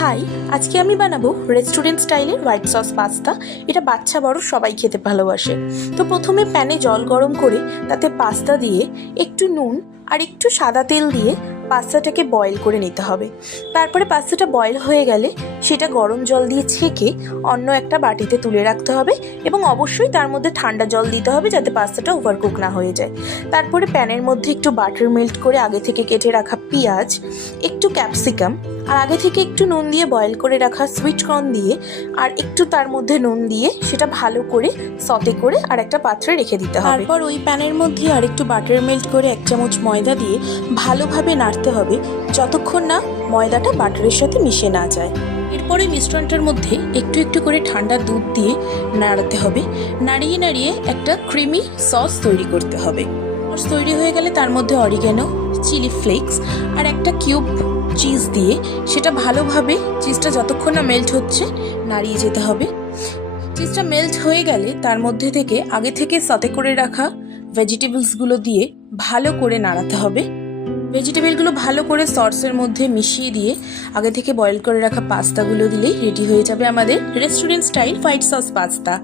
High, আজকে আমি বানাবো রেস্টুরেন্ট স্টাইলের হোয়াইট সস পাস্তা। এটা বাচ্চা বড় সবাই খেতে ভালোবাসে। তো প্রথমে প্যানে জল গরম করে তাতে পাস্তা দিয়ে একটু নুন আর একটু সাদা তেল দিয়ে পাস্তাটাকে বয়েল করে নিতে হবে। তারপরে পাস্তাটা বয়েল হয়ে গেলে সেটা গরম জল দিয়ে ছেঁকে অন্য একটা বাটিতে তুলে রাখতে হবে এবং অবশ্যই তার মধ্যে ঠান্ডা জল দিতে হবে যাতে পাস্তাটা ওভারকুক না হয়ে যায়। তারপরে প্যানের মধ্যে একটু বাটার মেল্ট করে আগে থেকে কেটে রাখা পেঁয়াজ, একটু ক্যাপসিকাম আর আগে থেকে একটু নুন দিয়ে বয়েল করে রাখা সুইট কর্ন দিয়ে আর একটু তার মধ্যে নুন দিয়ে সেটা ভালো করে সতে করে আর একটা পাত্রে রেখে দিতে হবে। তারপর ওই প্যানের মধ্যে আর একটু বাটার মেল্ট করে 1 চামচ ময়দা দিয়ে ভালোভাবে নাড়তে হবে যতক্ষণ না ময়দাটা বাটারের সাথে মিশে না যায়। এরপরে মিশ্রণটার মধ্যে একটু একটু করে ঠান্ডা দুধ দিয়ে নাড়াতে হবে। নাড়িয়ে নাড়িয়ে একটা ক্রিমি সস তৈরি করতে হবে। সস তৈরি হয়ে গেলে তার মধ্যে অরিগ্যানো, চিলি ফ্লেক্স আর একটা কিউব চিজ দিয়ে সেটা ভালোভাবে চিজটা যতক্ষণ না মেল্ট হচ্ছে নাড়িয়ে যেতে হবে। চিজটা মেল্ট হয়ে গেলে তার মধ্যে থেকে আগে থেকে সতে করে রাখা ভেজিটেবলসগুলো দিয়ে ভালো করে নাড়াতে হবে। ভেজিটেবলগুলো ভালো করে সসের মধ্যে মিশিয়ে দিয়ে আগে থেকে বয়েল করে রাখা পাস্তাগুলো দিলেই রেডি হয়ে যাবে আমাদের restaurant style white sauce pasta.